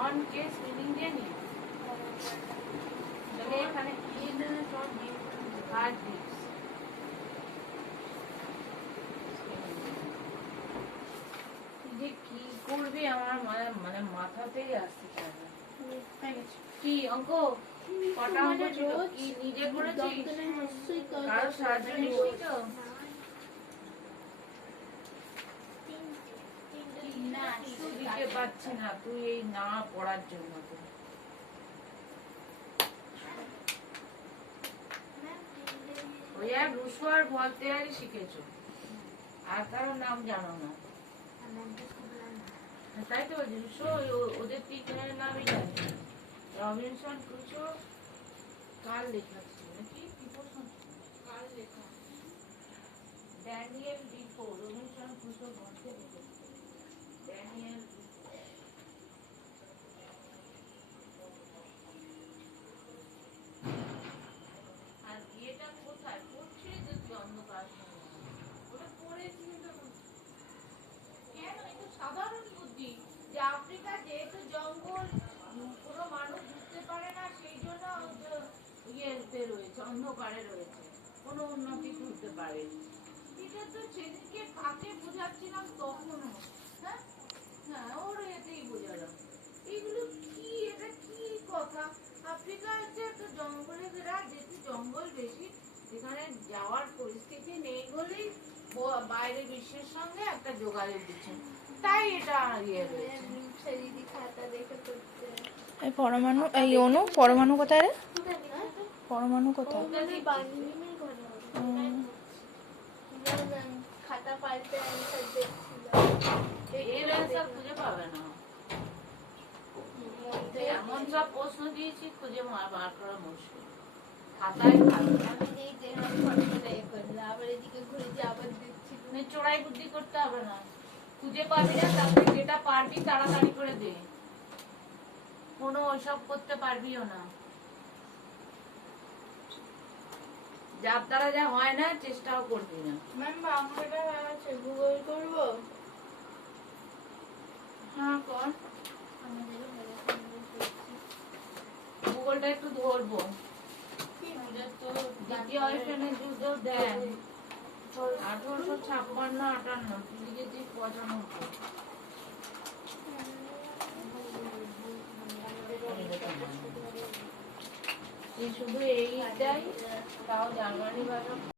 on K spelling জানি তাহলে এখানে ইন ফর হার্ড ডিস্ক যে কি করবি আমার মানে মাথাতেই আসছে কি অঙ্ক কটা অঙ্ক ছিল কি নিজে করেছিস কারো সাহায্য নিসনি তো না দিতে পারছি না তুই এই না পড়ার জন্য তো ওই আর রুশো আর ভলতেয়ারই শিখেছো আর কারো নাম জানো না তাই তো রুশো ওদের তিনজনের নামই জানি রবিনসন ক্রুসো কার লেখা ছিল নাকি কার লেখা ড্যানিয়েল ডিফো রবিনসন ক্রুসো গ্রন্থে লিখেছে ড্যানিয়েল আর বিয়েটা কোথায় পড়ছিলি তো তুই অন্ধকার ওটা পড়েছিলি তো কেন একটু সাধারণ বুদ্ধি যে আফ্রিকা যেহেতু জঙ্গল কোনো মানুষ বুঝতে পারে না সেই জন্য ইয়েতে রয়েছে অন্ধকারে রয়েছে কোনো উন্নতি করতে পারে এটা তো সেদিনকে কাকে বোঝাচ্ছিলাম তখনও হ্যাঁ হ্যাঁ ওর এতেই বোঝালাম এগুলো কি এটা কি কথা আফ্রিকা হচ্ছে একটা জঙ্গলে ঘেরা যেহেতু জঙ্গল বেশি এখানে যাওয়ার পরিস্থিতি নেই বলেই বাইরে বিশ্বের সঙ্গে একটা যোগাযোগ দিচ্ছে তাই এটা ইয়ে রয়েছে এই পরমাণু এই অণু পরমাণু কোথায় রে পরমাণু কোথায় খাতা পাল্টে এর অ্যান্সার খুঁজে পাবে না এমন সব প্রশ্ন দিয়েছি খুঁজে বার করা মুশকিল খাতায় আবার এদিকে ঘুরে যে আবার দিচ্ছি চোরাই বুদ্ধি করতে হবে না খুঁজে পাবি না তারপরে যেটা পারবি তাড়াতাড়ি করে দে কোনো ওইসব করতে পারবিও না যার দ্বারা যা হয় না চেষ্টাও করবি না ম্যাম বাংলাটা আছে গুগল করবো হ্যাঁ কর গুগলটা একটু ধরবো দ্বিতীয় অপশনের যুদ্ধ দেন 1856-58 তুই লিখেছিস 95 শুধু এইটাই তাও জার্মানি ভাষা